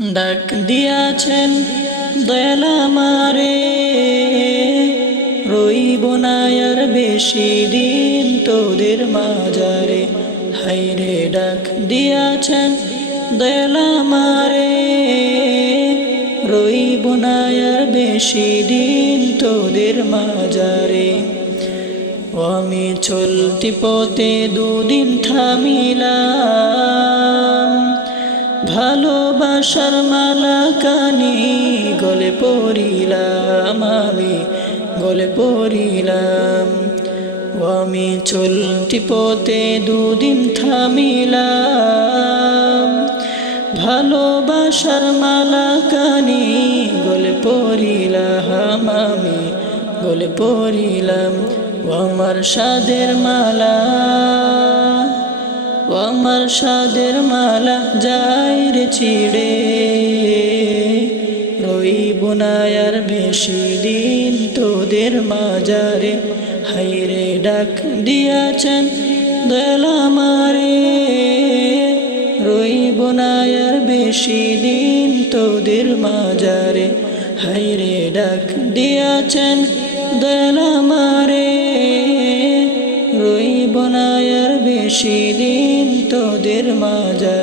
ডাক দিয়াছেন দয়াল আমারে, রইব না আর বেশি দিন তোদের মাজারে। হায়রে ডাক দিয়াছেন দয়াল আমারে, রইব না আর বেশি দিন তোদের মাজারে। আমি চলতি পথে দুদিন থামিলাম, ভালোবাসার মালা কানি গলে পড়িলাম, আমি গলে পড়িলাম। আমি চলতি পথে দুদিন থামিলাম, ভালোবাসার মালা কানি গলে পড়িলাম, আমি গলে পড়িলাম। ও আমার সাদের মালা, ও আমার সাদের মালা যায় রে ছিড়ে, রইব না আর বেশি দিন তোদের মাজারে। হায়রে ডাক দিয়াছেন দয়াল আমারে, রইব না আর বেশি দিন তোদের মাজারে। হায়রে ডাক দিয়াছেন দয়াল আমারে, রইব না আর বেশি দিন তোদের মাজারে।